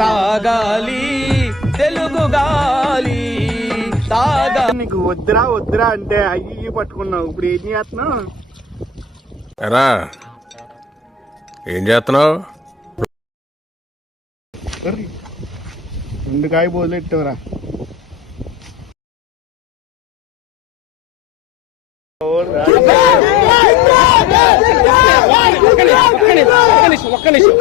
తాగాలి తెలుగు గాలి నీకు వద్దురా వద్దురా అంటే అయ్యి పట్టుకున్నావు. ఇప్పుడు ఏం చేస్తున్నావు? ఎరా ఏం చేస్తున్నావు? 2 కాయ పోలేట్టవరా. ఒక్క నిమిషం